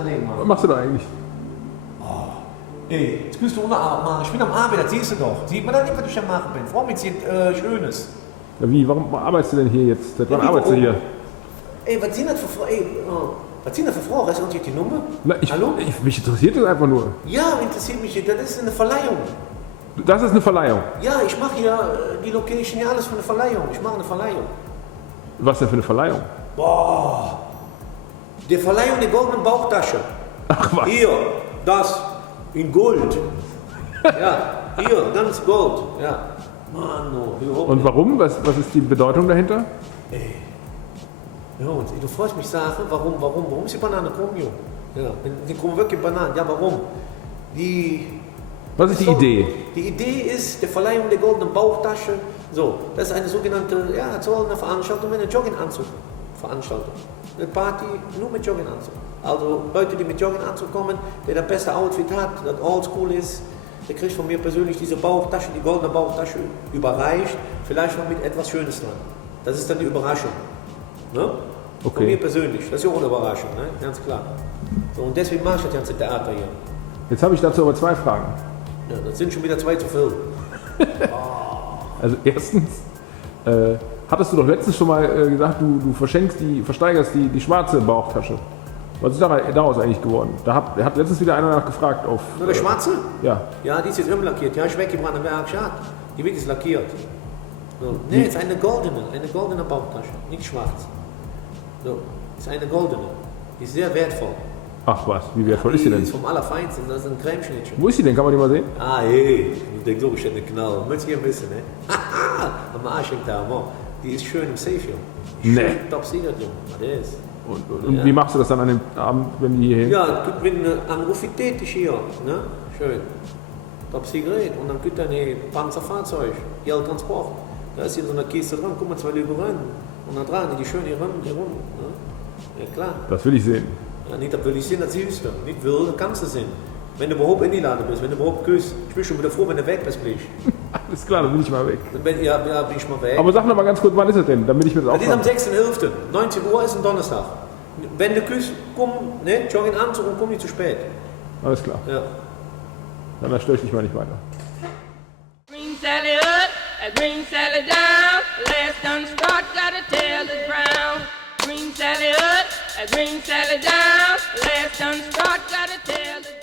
erleben. Was machst du da eigentlich? Ey, jetzt bist du ohne Arbeit machen. Ich bin am Arbeit, das siehst du doch. Sieht man da nicht, was ich am machen bin. Vor mir zieht Schönes. Ja, wie? Warum arbeitest du denn hier jetzt? Seit wann Ja, arbeitest du hier? Ey, was sind das für Frauen? Was sind das für Frauen? Weißt du die Nummer? Na, Hallo? Mich interessiert das einfach nur. Ja, interessiert mich. Das ist eine Verleihung. Das ist eine Verleihung. Ja, ich mache hier die Location, ja alles für eine Verleihung. Ich mache eine Verleihung. Was denn für eine Verleihung? Boah. Die Verleihung der goldenen Bauchtasche. Ach was. Hier, das. In Gold. Ja, hier, ganz Gold. Ja. Mann, oh, hier Und warum? Was ist die Bedeutung dahinter? Ey. Ja, und du freust mich sagen, warum ist die Banane krumm, Junge? Ja, die kommen wirklich Bananen. Ja, warum? Was ist die Idee? Die Idee ist die Verleihung der goldenen Bauchtasche. So, das ist eine sogenannte, ja, das soll eine Veranstaltung mit einem Jogginganzug veranstalten. Eine Party nur mit Jogginganzug. Also Leute, die mit Jogginganzug kommen, der das beste Outfit hat, das oldschool ist, der kriegt von mir persönlich diese Bauchtasche, die goldene Bauchtasche überreicht, vielleicht noch mit etwas Schönes dran. Das ist dann die Überraschung. Ne? Okay. Von mir persönlich, das ist ja auch eine Überraschung, ne? Ganz klar. So, und deswegen mache ich das ganze Theater hier. Jetzt habe ich dazu aber 2 Fragen. Ja, das sind schon wieder 2 zu viel. Also erstens, hattest du doch letztens schon mal gesagt, du versteigerst die schwarze Bauchtasche. Was ist daraus eigentlich geworden? Da hat letztens wieder einer nachgefragt auf... Nur der schwarze? Ja. Ja, die ist jetzt umlackiert. Ja, ich weggebracht, dann wäre schade. Die wird jetzt lackiert. So. Nee, es ist eine goldene Bauchtasche, nicht schwarz. So, es ist eine goldene. Die ist sehr wertvoll. Ach was, wie wertvoll ist die denn? Die ist vom Allerfeinsten, das ist ein Cremeschnittchen. Wo ist die denn? Kann man die mal sehen? Ah, hey, ich denke, so ist eine Knall. Möchtest du hier wissen, ne? Haha, am Arsch hängt da, Mann. Die ist schön im Safe, Junge. Nee. Top Secret, Junge. Das ist. Und Ja. wie machst du das dann an dem Abend, wenn die hier hin? Ja, du bin anrufitätisch hier, ne? Schön. Top Secret. Und dann gibt er ein Panzerfahrzeug, Transport. Da ist hier so eine Kiste dran, guck mal, 2 Lüge rein. Und da dran, die schön hier rum. Ne? Ja, klar. Das will ich sehen. Ja, nicht, das will ich sehen, das siehst du. Nicht will, dann kannst du sehen. Wenn du überhaupt in die Lade bist, wenn du überhaupt küsst. Ich bin schon wieder froh, wenn du weg bist, Blech. Alles klar, dann bin ich mal weg. Ja, bin ich mal weg. Aber sag noch mal ganz kurz, wann ist es denn, damit ich mir das Das ist am aufschreibe. 6.11. 19 Uhr ist ein Donnerstag. Wenn du küsst, komm, ne, Jogginganzug und komm nicht zu spät. Alles klar. Ja. Dann störe ich dich mal nicht weiter. Green Sally up, green Sally down. Last done start, gotta tell the ground. Green Sally up, green Sally down. Last done start, gotta tell the